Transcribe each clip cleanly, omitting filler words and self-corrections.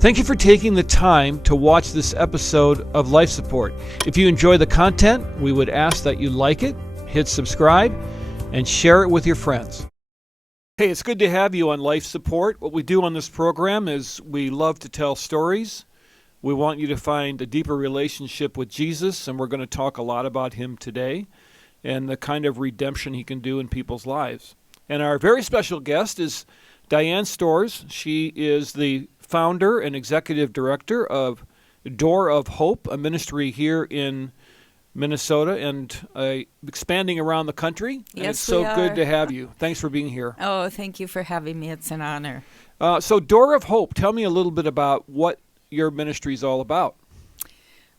Thank you for taking the time to watch this episode of Life Support. If you enjoy the content, we would ask that you like it, hit subscribe, and share it with your friends. Hey, it's good to have you on Life Support. What we do on this program is we love to tell stories. We want you to find a deeper relationship with Jesus, and we're going to talk a lot about him today and the kind of redemption he can do in people's lives. And our very special guest is Diane Stores. She is the founder and executive director of Door of Hope, a ministry here in Minnesota and expanding around the country. Yes, and it's so we are. good to have you. Thanks for being here. Oh, thank you for having me. It's an honor. So Door of Hope, tell me a little bit about what your ministry is all about.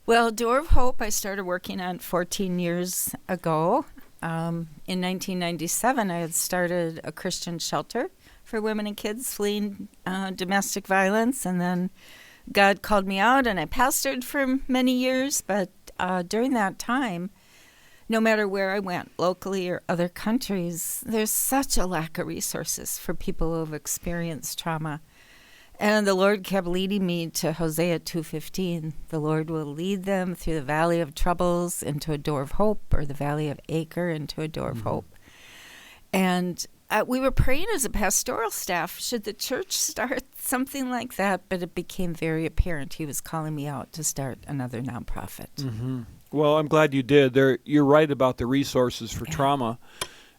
Well, Door of Hope I started working on 14 years ago. In 1997, I had started a Christian shelter for women and kids fleeing domestic violence, and then God called me out, and I pastored for many years, but during that time, no matter where I went, locally or other countries, there's such a lack of resources for people who have experienced trauma. And the Lord kept leading me to Hosea 2:15. The Lord will lead them through the valley of troubles into a door of hope, or the valley of Acre into a door of hope. And we were praying as a pastoral staff, should the church start something like that? But it became very apparent he was calling me out to start another nonprofit. Mm-hmm. Well, I'm glad you did. You're right about the resources for trauma.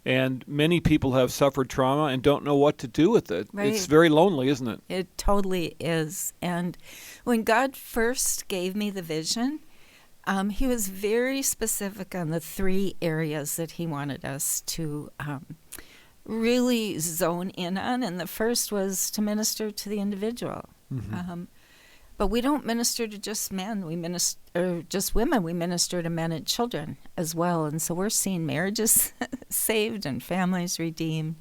And many people have suffered trauma and don't know what to do with it. Right. It's very lonely, isn't it? It totally is. And when God first gave me the vision, he was very specific on the three areas that he wanted us to really zone in on. And the first was to minister to the individual. Mm-hmm. But we don't minister to just men. We minister, or just women. We minister to men and children as well. And so we're seeing marriages saved and families redeemed.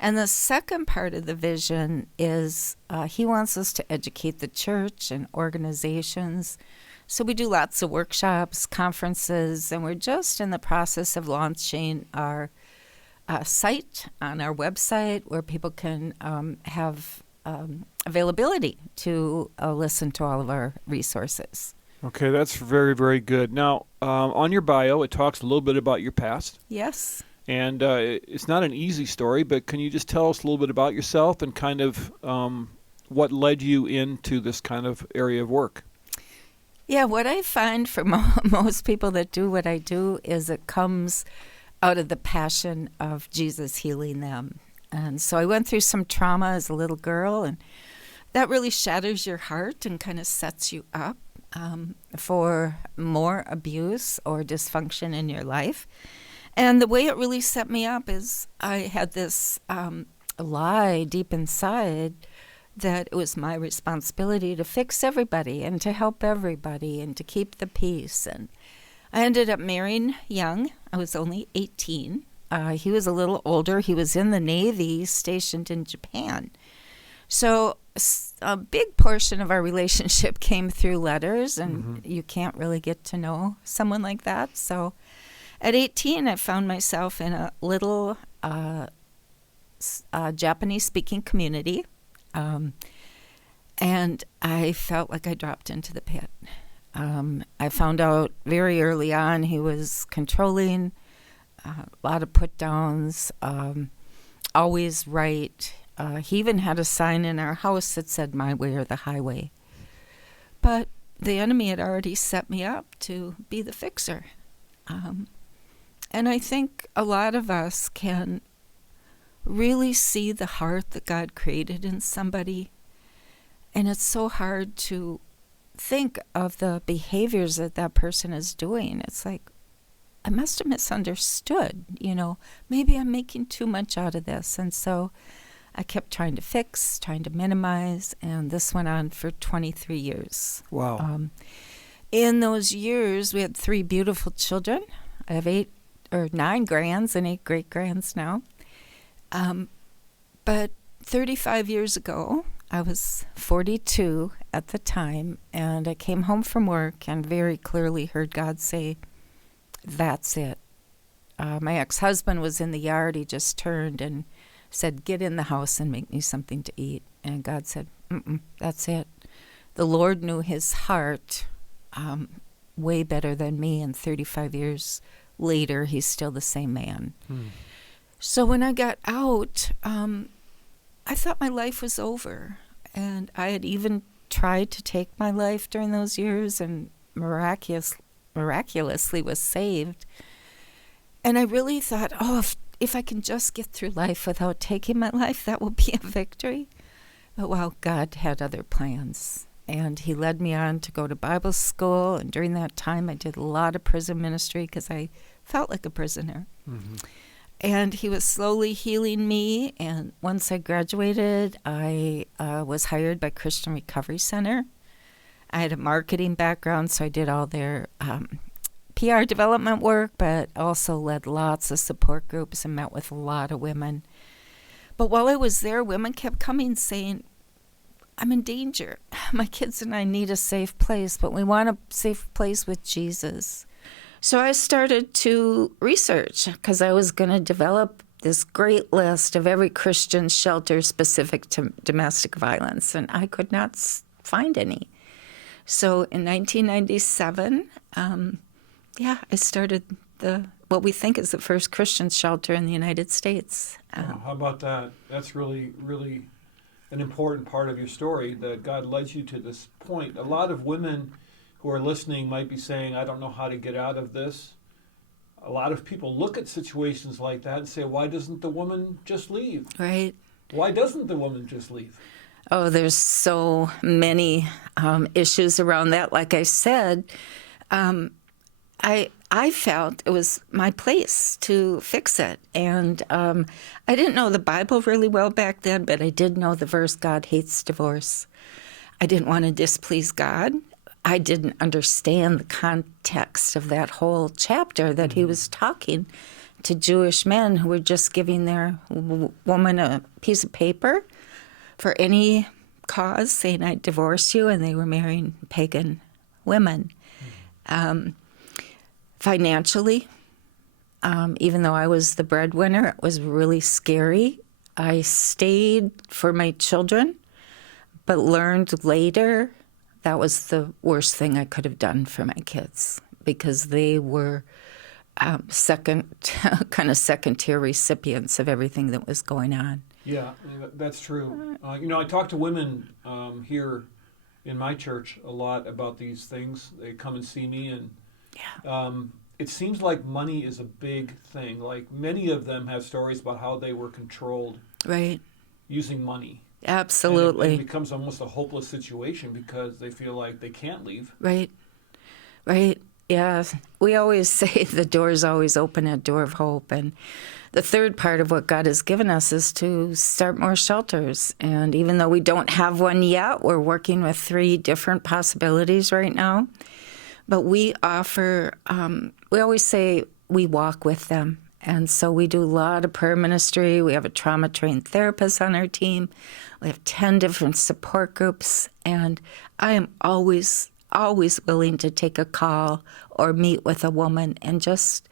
And the second part of the vision is he wants us to educate the church and organizations. So we do lots of workshops, conferences, and we're just in the process of launching our site on our website where people can have availability to listen to all of our resources. Okay, that's very, very good. Now, on your bio, it talks a little bit about your past. Yes. And it's not an easy story, but can you just tell us a little bit about yourself and kind of what led you into this kind of area of work? Yeah, what I find for most people that do what I do is it comes out of the passion of Jesus healing them. And so I went through some trauma as a little girl, and that really shatters your heart and kind of sets you up for more abuse or dysfunction in your life. And the way it really set me up is I had this lie deep inside that it was my responsibility to fix everybody and to help everybody and to keep the peace. And I ended up marrying young. I was only 18. He was a little older. He was in the Navy, stationed in Japan. So a big portion of our relationship came through letters, and you can't really get to know someone like that. So at 18, I found myself in a little Japanese-speaking community, and I felt like I dropped into the pit. I found out very early on he was controlling, a lot of put-downs, always right. He even had a sign in our house that said, "My way or the highway." But the enemy had already set me up to be the fixer. And I think a lot of us can really see the heart that God created in somebody. And it's so hard to think of the behaviors that that person is doing. It's like, I must have misunderstood, maybe I'm making too much out of this. And so I kept trying to fix, trying to minimize, and this went on for 23 years. Wow. In those years, we had 3 beautiful children. I have 9 grands and 8 great-grands now. But 35 years ago, I was 42 at the time, and I came home from work and very clearly heard God say, "That's it." My ex-husband was in the yard. He just turned and said, "Get in the house and make me something to eat." And God said, "That's it. the Lord knew his heart way better than me, and 35 years later, he's still the same man. So when I got out, I thought my life was over, and I had even tried to take my life during those years and miraculously was saved. And I really thought, if I can just get through life without taking my life, that will be a victory. But wow, God had other plans. And he led me on to go to Bible school. And during that time, I did a lot of prison ministry because I felt like a prisoner. Mm-hmm. And he was slowly healing me. And once I graduated, I was hired by Christian Recovery Center. I had a marketing background, so I did all their PR development work, but also led lots of support groups and met with a lot of women. But while I was there, women kept coming saying, I'm in danger. My kids and I need a safe place, but we want a safe place with Jesus. So I started to research because I was going to develop this great list of every Christian shelter specific to domestic violence, and I could not find any. So in 1997, I started what we think is the first Christian shelter in the United States. How about that? That's really, really an important part of your story, that God led you to this point. A lot of women who are listening might be saying, I don't know how to get out of this. A lot of people look at situations like that and say, why doesn't the woman just leave? Right. Why doesn't the woman just leave? Oh, there's so many issues around that. Like I said, I felt it was my place to fix it. And I didn't know the Bible really well back then, but I did know the verse, God hates divorce. I didn't want to displease God. I didn't understand the context of that whole chapter, that he was talking to Jewish men who were just giving their woman a piece of paper for any cause, saying, I'd divorce you, and they were marrying pagan women. Financially, even though I was the breadwinner, it was really scary. I stayed for my children, but learned later that was the worst thing I could have done for my kids, because they were second-tier recipients of everything that was going on. Yeah, that's true. I talk to women here in my church a lot about these things. They come and see me, and it seems like money is a big thing. Like, many of them have stories about how they were controlled, right, using money. Absolutely. And it becomes almost a hopeless situation because they feel like they can't leave. Right. Yeah. We always say the door's always open, a door of hope. And the third part of what God has given us is to start more shelters. And even though we don't have one yet, we're working with 3 different possibilities right now. But we offer, we always say we walk with them. And so we do a lot of prayer ministry. We have a trauma-trained therapist on our team. We have 10 different support groups. And I am always willing to take a call or meet with a woman and just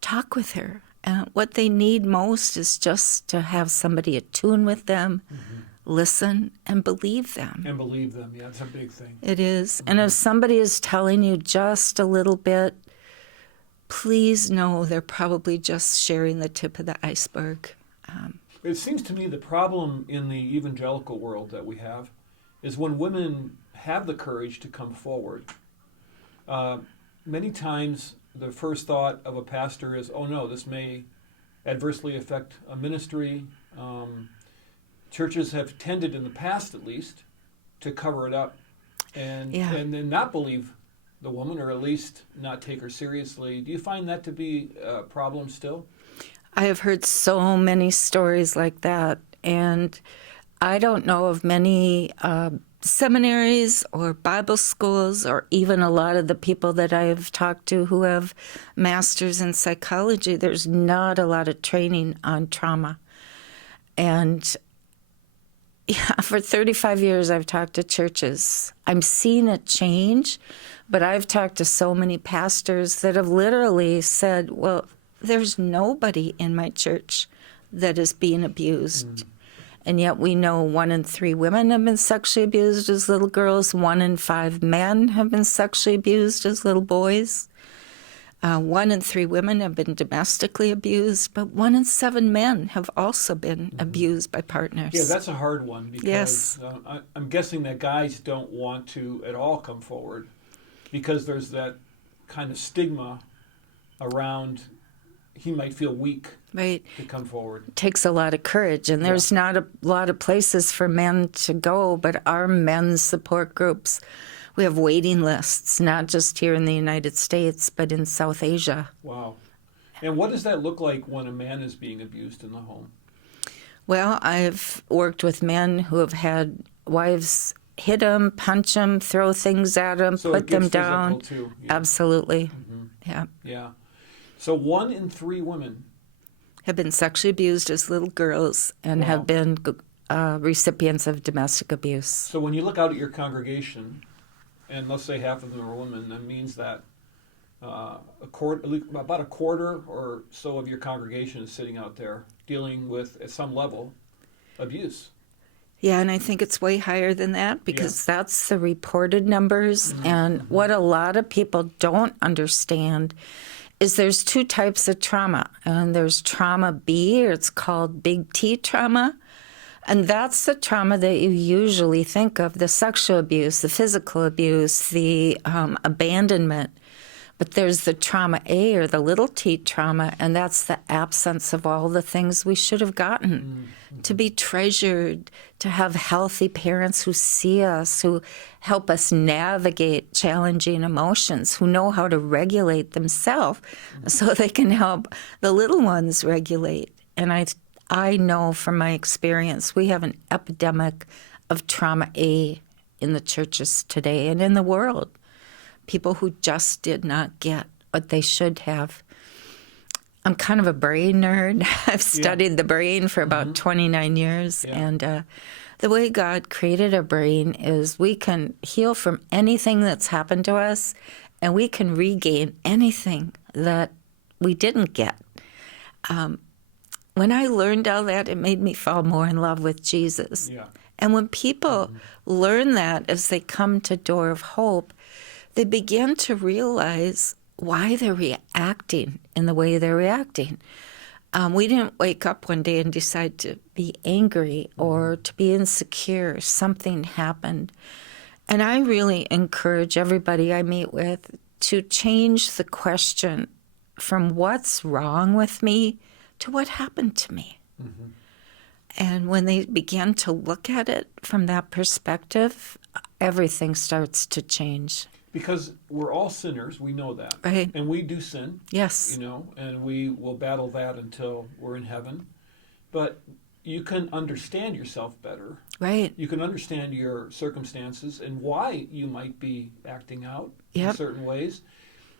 talk with her. And what they need most is just to have somebody attune with them, listen, and believe them. And believe them, yeah, it's a big thing. It is. And if somebody is telling you just a little bit, please know they're probably just sharing the tip of the iceberg. It seems to me the problem in the evangelical world that we have is when women have the courage to come forward. Many times the first thought of a pastor is, oh no, this may adversely affect a ministry. Churches have tended, in the past at least, to cover it up and then not believe the woman, or at least not take her seriously. Do you find that to be a problem still? I have heard so many stories like that, and I don't know of many seminaries or Bible schools, or even a lot of the people that I have talked to who have masters in psychology. There's not a lot of training on trauma. And for 35 years, I've talked to churches. I'm seeing it change, but I've talked to so many pastors that have literally said, well, there's nobody in my church that is being abused. And yet we know 1 in 3 women have been sexually abused as little girls. 1 in 5 men have been sexually abused as little boys. 1 in 3 women have been domestically abused, but 1 in 7 men have also been abused by partners. Yeah, that's a hard one because Yes. I'm guessing that guys don't want to at all come forward because there's that kind of stigma around he might feel weak Right. to come forward. It takes a lot of courage, and there's not a lot of places for men to go, but our men's support groups, we have waiting lists, not just here in the United States, but in South Asia. Wow. And what does that look like when a man is being abused in the home? Well, I've worked with men who have had wives hit them, punch them, throw things at them, So put it gets them down. physical too. Yeah. Absolutely. Yeah. Yeah. So 1 in 3 women. Have been sexually abused as little girls and Wow. have been recipients of domestic abuse. So when you look out at your congregation, and let's say half of them are women, that means that about a quarter or so of your congregation is sitting out there dealing with, at some level, abuse. Yeah, and I think it's way higher than that because that's the reported numbers. And what a lot of people don't understand is there's 2 types of trauma. And there's trauma B, or it's called big T trauma. And that's the trauma that you usually think of, the sexual abuse, the physical abuse, the abandonment. But there's the trauma A, or the little t trauma, and that's the absence of all the things we should have gotten. To be treasured, to have healthy parents who see us, who help us navigate challenging emotions, who know how to regulate themselves so they can help the little ones regulate. And I know from my experience, we have an epidemic of trauma A in the churches today and in the world. People who just did not get what they should have. I'm kind of a brain nerd. I've studied the brain for about 29 years. And the way God created our brain is we can heal from anything that's happened to us, and we can regain anything that we didn't get. When I learned all that, it made me fall more in love with Jesus. Yeah. And when people learn that as they come to Door of Hope, they begin to realize why they're reacting in the way they're reacting. We didn't wake up one day and decide to be angry or to be insecure. Something happened. And I really encourage everybody I meet with to change the question from what's wrong with me to what happened to me. And when they begin to look at it from that perspective, everything starts to change. Because we're all sinners, we know that. Right. And we do sin. Yes. And we will battle that until we're in heaven. But you can understand yourself better. Right. You can understand your circumstances and why you might be acting out in certain ways.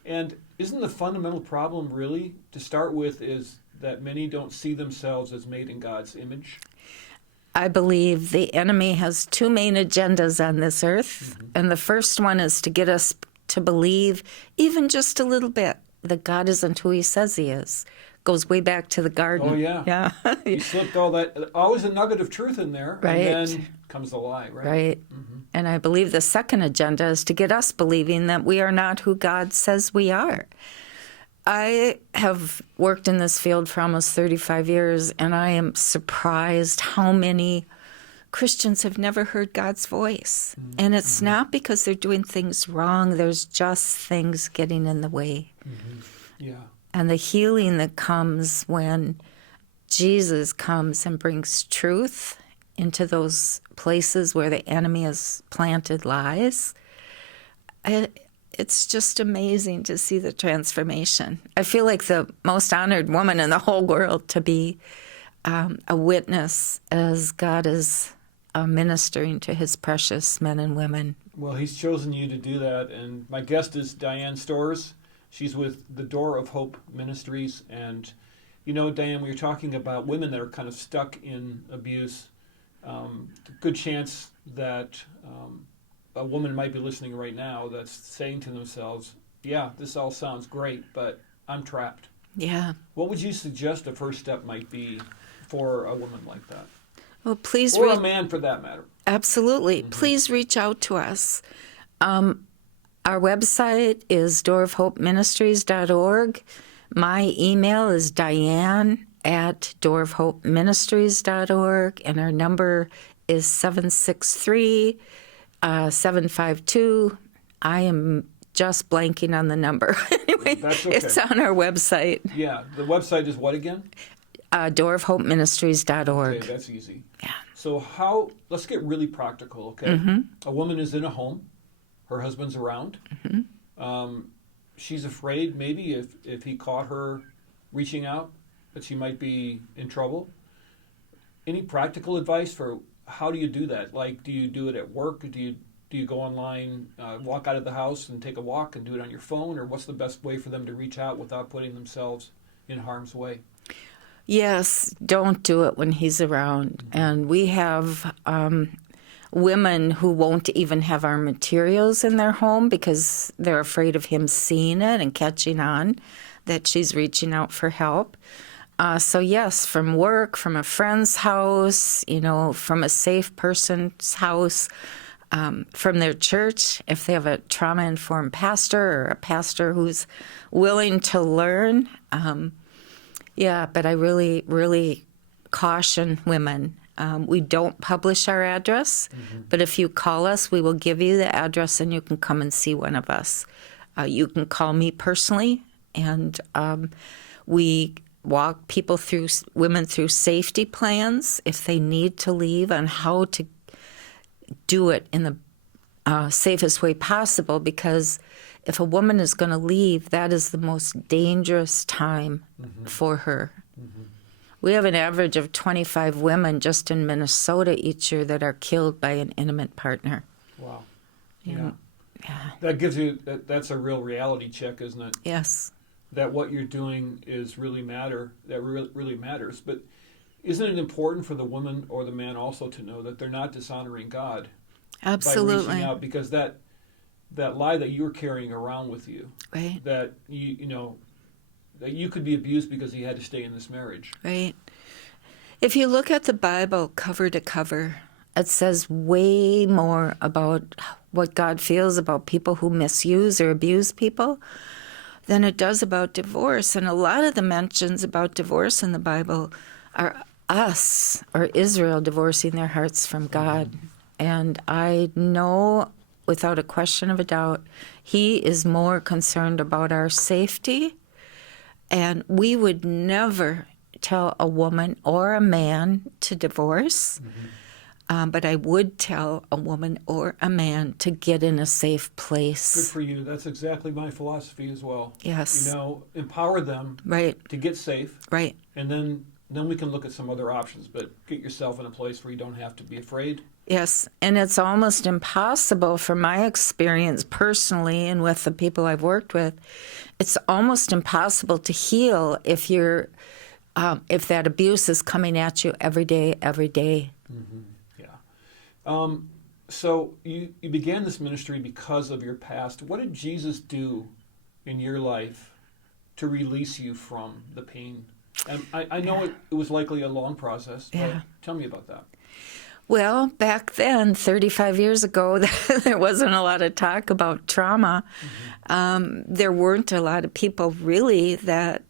And isn't the fundamental problem really, to start with, is that many don't see themselves as made in God's image? I believe the enemy has 2 main agendas on this earth. And the first one is to get us to believe, even just a little bit, that God isn't who he says he is. Goes way back to the garden. Oh, yeah. Yeah. You slipped all that, always a nugget of truth in there. Right. And then comes the lie, right? Right. And I believe the second agenda is to get us believing that we are not who God says we are. I have worked in this field for almost 35 years, and I am surprised how many Christians have never heard God's voice. And it's not because they're doing things wrong. There's just things getting in the way. Yeah. And the healing that comes when Jesus comes and brings truth into those places where the enemy has planted lies, it's just amazing to see the transformation. I feel like the most honored woman in the whole world to be a witness as God is ministering to his precious men and women. Well, he's chosen you to do that. And my guest is Diane Stores. She's with the Door of Hope Ministries. And, Diane, we were talking about women that are kind of stuck in abuse. Good chance that a woman might be listening right now that's saying to themselves, yeah, this all sounds great, but I'm trapped. Yeah. What would you suggest a first step might be for a woman like that? Well, please Or a man for that matter. Absolutely. Please reach out to us. Our website is doorofhopeministries.org. My email is diane@doorofhopeministries.org, and our number is 763-752. I am just blanking on the number. Anyway, That's okay. It's on our website, Yeah. The website is what again? doorofhopeministries.org. Okay, that's easy. Yeah. So let's get really practical, okay? A woman is in a home. Her husband's around. She's afraid maybe if he caught her reaching out that she might be in trouble. Any practical advice for how do you do that? Like, do you do it at work? Do you go online, walk out of the house and take a walk and do it on your phone? Or what's the best way for them to reach out without putting themselves in harm's way? Yes, don't do it when he's around. And we have women who won't even have our materials in their home because they're afraid of him seeing it and catching on that she's reaching out for help. So yes, from work, from a friend's house, from a safe person's house, from their church, if they have a trauma-informed pastor or a pastor who's willing to learn. Yeah, but I really, really caution women. We don't publish our address, but if you call us, we will give you the address and you can come and see one of us. You can call me personally, and we walk women through safety plans if they need to leave, on how to do it in the safest way possible, because if a woman is going to leave, that is the most dangerous time for her. We have an average of 25 women just in Minnesota each year that are killed by an intimate partner. Wow. Yeah. That gives you, that's a real reality check, isn't it? Yes. That what you're doing really matters. But isn't it important for the woman or the man also to know that they're not dishonoring God? Absolutely. By reaching out, because that lie that you're carrying around with you, right? That that you could be abused because he had to stay in this marriage. Right. If you look at the Bible cover to cover, it says way more about what God feels about people who misuse or abuse people than it does about divorce. And a lot of the mentions about divorce in the Bible are us, or Israel, divorcing their hearts from God. And I know, without a question of a doubt, he is more concerned about our safety. And we would never tell a woman or a man to divorce, but I would tell a woman or a man to get in a safe place. Good for you. That's exactly my philosophy as well. Yes. Empower them to get safe. Right. And then we can look at some other options, but get yourself in a place where you don't have to be afraid. Yes, and it's almost impossible, from my experience personally and with the people I've worked with, it's almost impossible to heal if that abuse is coming at you every day. Yeah. So you began this ministry because of your past. What did Jesus do in your life to release you from the pain? And I know it was likely a long process, but tell me about that. Well, back then, 35 years ago, there wasn't a lot of talk about trauma. There weren't a lot of people really that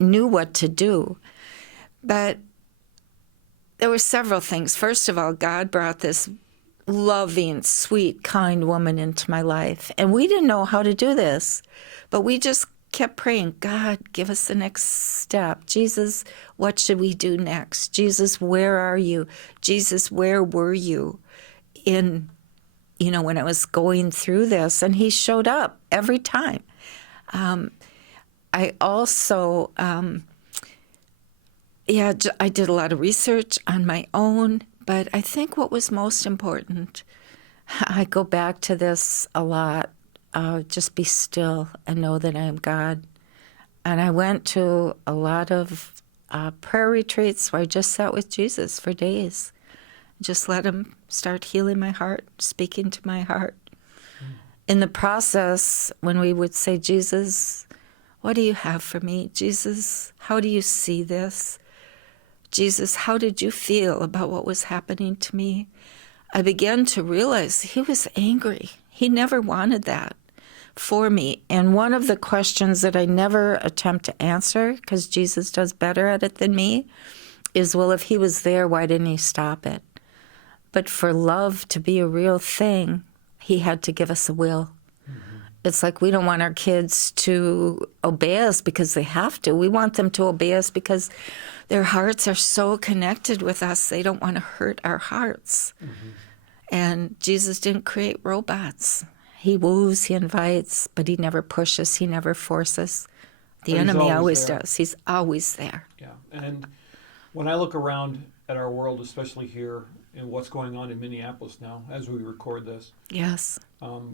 knew what to do. But there were several things. First of all, God brought this loving, sweet, kind woman into my life. And we didn't know how to do this, but we just kept praying, God, give us the next step. Jesus, what should we do next? Jesus, where are you? Jesus, where were you when I was going through this? And he showed up every time. I also, I did a lot of research on my own, but I think what was most important, I go back to this a lot, just be still and know that I am God. And I went to a lot of prayer retreats where I just sat with Jesus for days. Just let him start healing my heart, speaking to my heart. In the process, when we would say, Jesus, what do you have for me? Jesus, how do you see this? Jesus, how did you feel about what was happening to me? I began to realize he was angry. He never wanted that for me. And one of the questions that I never attempt to answer, because Jesus does better at it than me, is, well, if he was there, why didn't he stop it? But for love to be a real thing, he had to give us a will. It's like we don't want our kids to obey us because they have to. We want them to obey us because their hearts are so connected with us. They don't want to hurt our hearts. And Jesus didn't create robots. He woos, he invites, but he never pushes, he never forces. The enemy always does. He's always there. Yeah, and when I look around at our world, especially here, and what's going on in Minneapolis now, as we record this, Yes,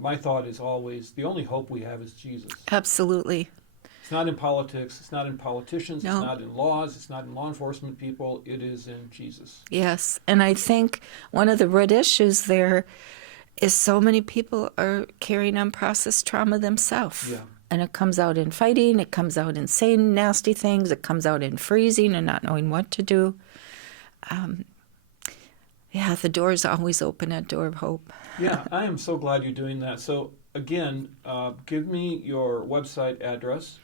my thought is always, the only hope we have is Jesus. absolutely. It's not in politics, it's not in politicians, No. It's not in laws, it's not in law enforcement people, it is in Jesus. Yes, and I think one of the root issues there is so many people are carrying unprocessed trauma themselves. Yeah. And it comes out in fighting, it comes out in saying nasty things, it comes out in freezing and not knowing what to do. Yeah, the door is always open at Door of Hope. Yeah, I am so glad you're doing that. So again, give me your website address.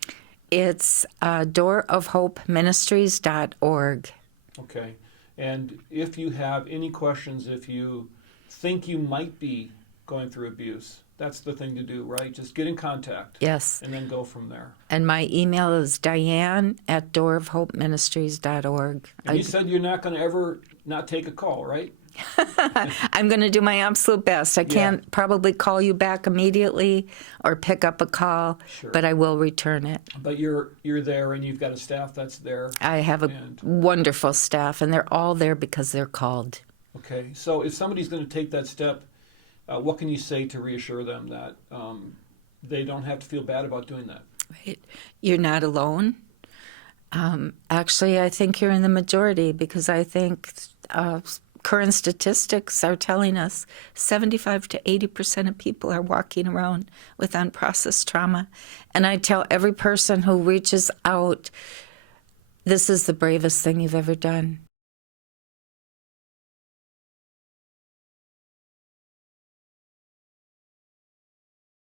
It's doorofhopeministries.org. Okay. And if you have any questions, if you think you might be going through abuse, that's the thing to do, right? Just get in contact. Yes. And then go from there. And my email is diane@doorofhopeministries.org. And you said you're not going to ever not take a call, right? I'm going to do my absolute best. I can't probably call you back immediately or pick up a call, Sure. but I will return it. But you're there, and you've got a staff that's there. I have a wonderful staff, and they're all there because they're called. Okay. So if somebody's going to take that step, what can you say to reassure them that they don't have to feel bad about doing that? Right. You're not alone. Actually, I think you're in the majority because I think current statistics are telling us 75 to 80% of people are walking around with unprocessed trauma. And I tell every person who reaches out, this is the bravest thing you've ever done.